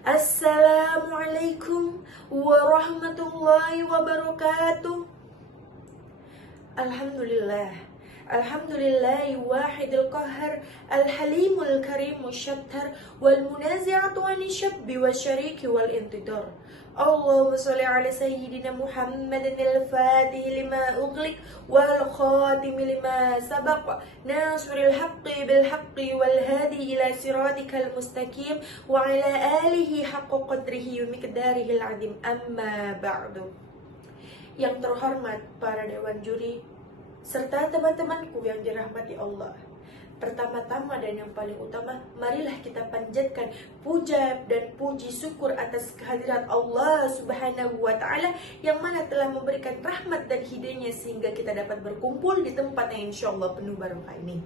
Assalamualaikum warahmatullahi wabarakatuh. Alhamdulillah, Alhamdulillahi wahidil qahar, al-halimul karimul syattar, wal munazi'atu ani syabbi wa syariki wal intidar. Allahumma salli ala sayyidina Muhammadin al-fatih lima ughliq wal khatimi lima sabaq, nasiril haqqi bil haqqi wal hadi ila siratikal mustaqim, wa ala alihi haqqa qadrihi wa miqdarihi al-azim. Amma ba'du. Yang terhormat para dewan juri serta teman-temanku yang dirahmati Allah, pertama-tama dan yang paling utama, marilah kita panjatkan puja dan puji syukur atas kehadirat Allah Subhanahu wa Ta'ala yang mana telah memberikan rahmat dan hidayahnya sehingga kita dapat berkumpul di tempat yang insya Allah penuh barokah ini.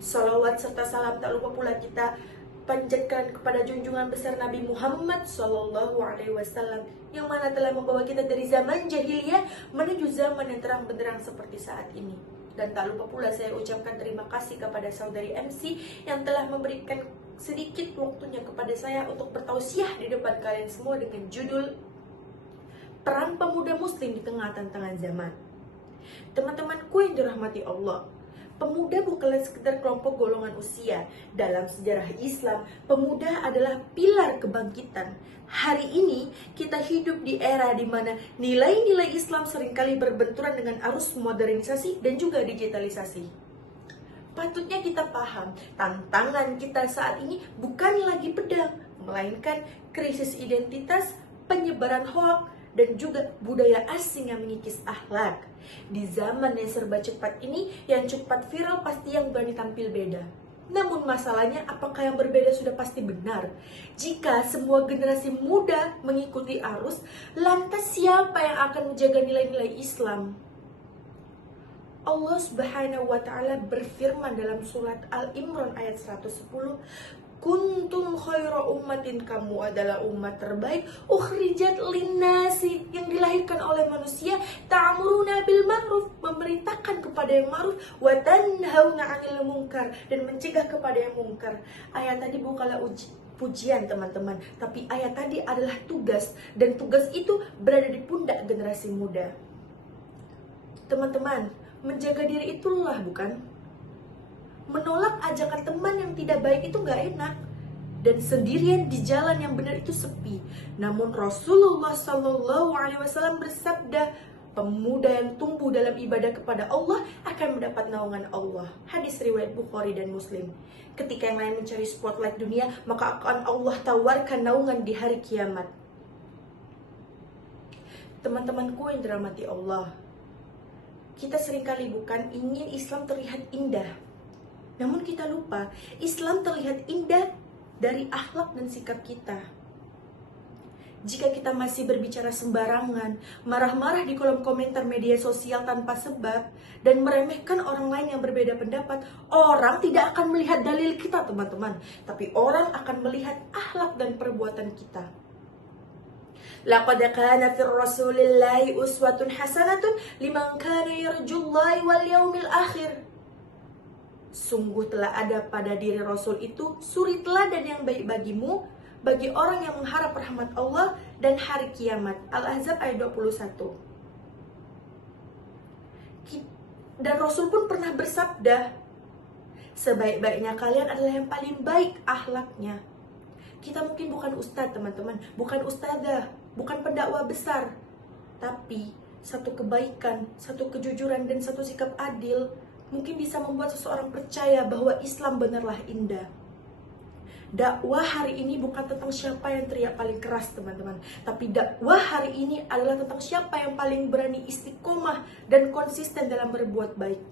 Salawat serta salam tak lupa pula kita panjatkan kepada junjungan besar Nabi Muhammad Sallallahu Alaihi Wasallam yang mana telah membawa kita dari zaman jahiliyah menuju zaman yang terang benderang seperti saat ini. Dan tak lupa pula saya ucapkan terima kasih kepada saudari MC yang telah memberikan sedikit waktunya kepada saya untuk bertausiah di depan kalian semua dengan judul Peran Pemuda Muslim di Tengah Tantangan Zaman. Teman-temanku yang dirahmati Allah, pemuda bukanlah sekedar kelompok golongan usia. Dalam sejarah Islam, pemuda adalah pilar kebangkitan. Hari ini kita hidup di era di mana nilai-nilai Islam seringkali berbenturan dengan arus modernisasi dan juga digitalisasi. Patutnya kita paham, tantangan kita saat ini bukan lagi pedang, melainkan krisis identitas, penyebaran hoaks, dan juga budaya asing yang mengikis akhlak. Di zaman yang serba cepat ini, yang cepat viral pasti yang berani tampil beda. Namun masalahnya, apakah yang berbeda sudah pasti benar? Jika semua generasi muda mengikuti arus, lantas siapa yang akan menjaga nilai-nilai Islam? Allah Subhanahu wa Ta'ala berfirman dalam surat Al-Imran ayat 110, Kuntum khaira ummatin, kamu adalah umat terbaik, ukhrijat linnasi, yang dilahirkan oleh manusia, ta'muruna bil ma'ruf, memerintahkan kepada yang ma'ruf, wa tanhauna 'anil munkar, dan mencegah kepada yang munkar. Ayat tadi bukanlah pujian teman-teman, tapi ayat tadi adalah tugas, dan tugas itu berada di pundak generasi muda. Teman-teman, menjaga diri itulah bukan? Menolak ajakan teman yang tidak baik itu gak enak. Dan sendirian di jalan yang benar itu sepi. Namun Rasulullah Sallallahu Alaihi Wasallam bersabda, pemuda yang tumbuh dalam ibadah kepada Allah akan mendapat naungan Allah. Hadis riwayat Bukhari dan Muslim. Ketika yang lain mencari spotlight dunia, maka akan Allah tawarkan naungan di hari kiamat. Teman-temanku yang dirahmati Allah, kita seringkali bukan ingin Islam terlihat indah. Namun kita lupa, Islam terlihat indah dari akhlak dan sikap kita. Jika kita masih berbicara sembarangan, marah-marah di kolom komentar media sosial tanpa sebab, dan meremehkan orang lain yang berbeda pendapat, orang tidak akan melihat dalil kita, teman-teman. Tapi orang akan melihat akhlak dan perbuatan kita. Laqad kana fir Rasulillahi uswatun hasanatun liman kana yarjullahi wal yaumil akhir. Sungguh telah ada pada diri Rasul itu suri teladan yang baik bagimu, bagi orang yang mengharap rahmat Allah dan hari kiamat. Al-Ahzab ayat 21. Dan Rasul pun pernah bersabda, sebaik-baiknya kalian adalah yang paling baik akhlaknya. Kita mungkin bukan ustadz teman-teman, bukan ustadzah, bukan pendakwah besar, tapi satu kebaikan, satu kejujuran, dan satu sikap adil mungkin bisa membuat seseorang percaya bahwa Islam benarlah indah. Dakwah hari ini bukan tentang siapa yang teriak paling keras teman-teman, tapi dakwah hari ini adalah tentang siapa yang paling berani istiqomah dan konsisten dalam berbuat baik.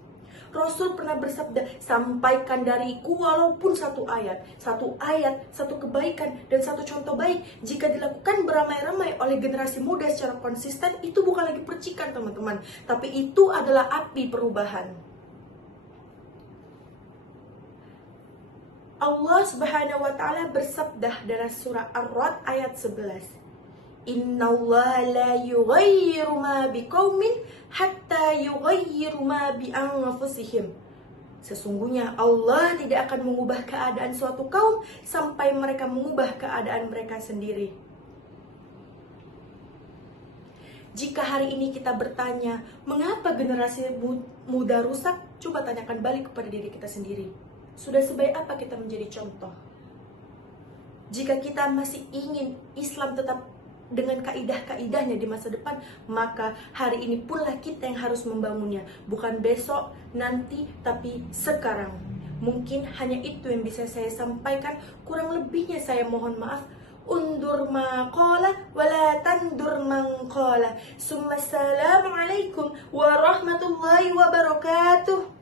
Rasul pernah bersabda, sampaikan dariku walaupun satu ayat, satu kebaikan, dan satu contoh baik. Jika dilakukan beramai-ramai oleh generasi muda secara konsisten, itu bukan lagi percikan teman-teman, tapi itu adalah api perubahan. Allah Subhanahu wa Ta'ala bersabda dalam surah Ar-Ra'd ayat 11, Innallaha la yughayyiru ma biqaumin hatta yughayyiru ma bi anfusihim. Sesungguhnya Allah tidak akan mengubah keadaan suatu kaum sampai sampai mereka mengubah keadaan mereka sendiri. Jika hari ini kita bertanya, mengapa generasi muda rusak? Coba tanyakan balik kepada diri kita sendiri. Sudah sebaik apa kita menjadi contoh? Jika kita masih ingin Islam tetap dengan kaidah-kaidahnya di masa depan, maka hari ini pula kita yang harus membangunnya. Bukan besok, nanti, tapi sekarang. Mungkin hanya itu yang bisa saya sampaikan. Kurang lebihnya saya mohon maaf. Undur ma qala wala tandur man qala. Assalamualaikum warahmatullahi wabarakatuh.